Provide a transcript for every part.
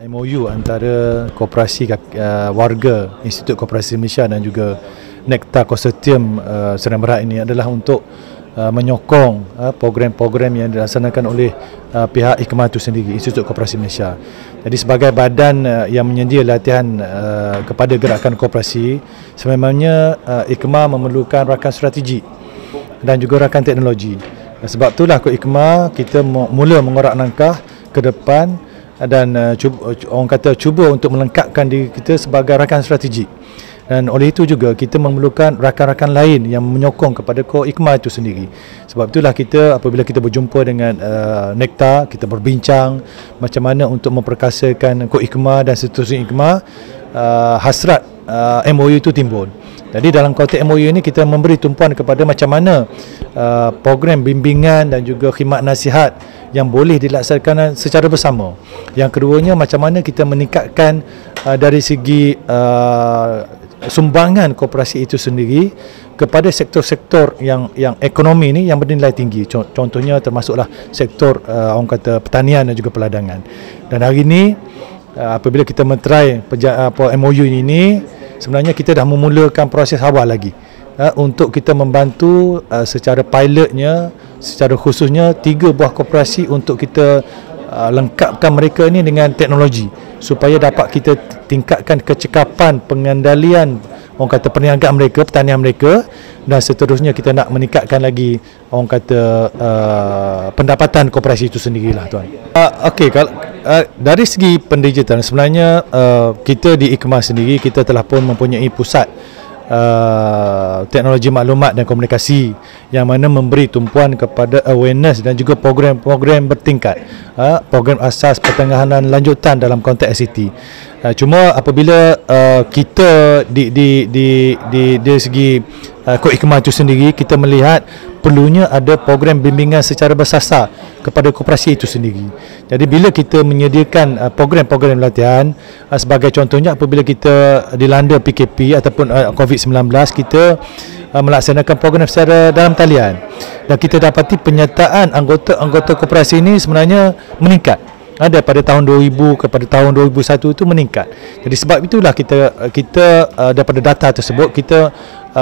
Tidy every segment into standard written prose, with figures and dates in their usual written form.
MOU antara Koperasi Warga Institut Koperasi Malaysia dan juga Nektar Konsortium Sdn Bhd ini adalah untuk menyokong program-program yang dilaksanakan oleh pihak IKMA itu sendiri, Institut Koperasi Malaysia. Jadi sebagai badan yang menyedia latihan kepada gerakan koperasi, sememangnya IKMA memerlukan rakan strategi dan juga rakan teknologi. Sebab itulah IKMA kita mula mengorak langkah ke depan dan cuba untuk melengkapkan diri kita sebagai rakan strategi. Dan oleh itu juga kita memerlukan rakan-rakan lain yang menyokong kepada IKMA itu sendiri. Sebab itulah kita apabila kita berjumpa dengan Nektar, kita berbincang macam mana untuk memperkasakan IKMA dan seterusnya IKMA, hasrat MOU itu timbul. Jadi dalam konteks MOU ini kita memberi tumpuan kepada macam mana program bimbingan dan juga khidmat nasihat yang boleh dilaksanakan secara bersama. Yang keduanya macam mana kita meningkatkan dari segi sumbangan koperasi itu sendiri kepada sektor-sektor yang ekonomi ini yang bernilai tinggi. Contohnya termasuklah sektor orang kata pertanian dan juga peladangan. Dan hari ini apabila kita menterai MOU ini, sebenarnya kita dah memulakan proses awal lagi untuk kita membantu secara pilotnya, secara khususnya 3 buah koperasi untuk kita lengkapkan mereka ini dengan teknologi supaya dapat kita tingkatkan kecekapan pengendalian orang kata perniagaan mereka, pertanian mereka, dan seterusnya kita nak meningkatkan lagi orang kata pendapatan koperasi itu sendirilah tuan. Okey, kalau dari segi pendigitan sebenarnya kita di IKMA sendiri kita telah pun mempunyai pusat teknologi maklumat dan komunikasi yang mana memberi tumpuan kepada awareness dan juga program-program bertingkat, program asas, pertengahan dan lanjutan dalam konteks ICT. Cuma apabila kita di segi IKMA itu sendiri, kita melihat perlunya ada program bimbingan secara bersasar kepada koperasi itu sendiri. Jadi bila kita menyediakan program-program latihan, sebagai contohnya apabila kita dilanda PKP ataupun COVID-19, kita melaksanakan program secara dalam talian dan kita dapati penyertaan anggota-anggota koperasi ini sebenarnya meningkat. Daripada tahun 2000 kepada tahun 2001 itu meningkat. Jadi sebab itulah kita daripada data tersebut kita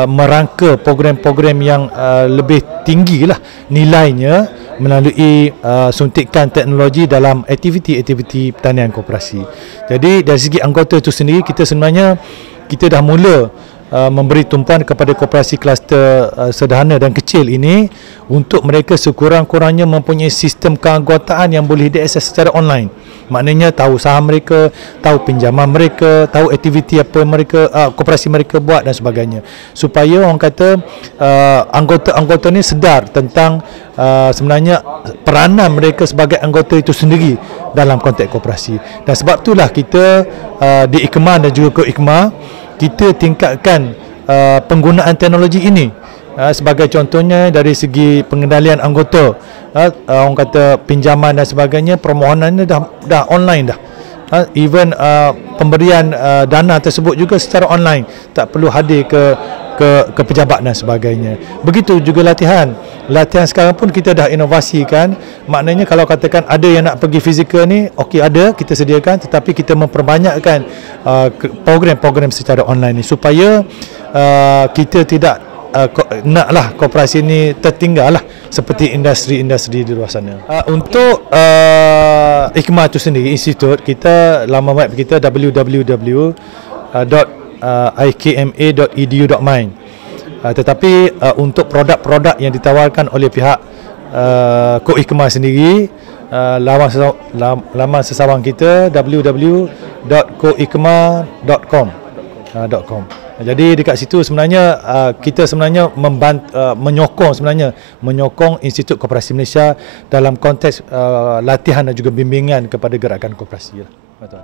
merangka program-program yang lebih tinggi lah nilainya melalui suntikan teknologi dalam aktiviti-aktiviti pertanian koperasi. Jadi dari segi anggota itu sendiri kita sebenarnya kita dah mula memberi tumpuan kepada koperasi kluster sederhana dan kecil ini untuk mereka sekurang-kurangnya mempunyai sistem keanggotaan yang boleh diakses secara online. Maknanya tahu saham mereka, tahu pinjaman mereka, tahu aktiviti apa mereka koperasi mereka buat dan sebagainya. Supaya orang kata anggota-anggota ni sedar tentang sebenarnya peranan mereka sebagai anggota itu sendiri dalam konteks koperasi. Dan sebab itulah kita di IKMA dan juga IKMA kita tingkatkan penggunaan teknologi ini sebagai contohnya dari segi pengendalian anggota, orang kata pinjaman dan sebagainya, permohonannya dah online dah. Even pemberian dana tersebut juga secara online, tak perlu hadir ke pejabat dan sebagainya. Begitu juga latihan sekarang pun kita dah inovasikan. Maknanya kalau katakan ada yang nak pergi fizikal ni, okey ada, kita sediakan, tetapi kita memperbanyakkan program-program secara online ni supaya kita tidak naklah koperasi ni tertinggal lah seperti industri-industri di luar sana. Untuk IKMA itu sendiri, institut kita, laman web kita www.ikma.edu.my. Tetapi untuk produk-produk yang ditawarkan oleh pihak IKMA sendiri, laman sesawang kita www.koikma.com. Jadi dekat situ sebenarnya kita sebenarnya menyokong Institut Koperasi Malaysia dalam konteks latihan dan juga bimbingan kepada gerakan koperasi. Betul.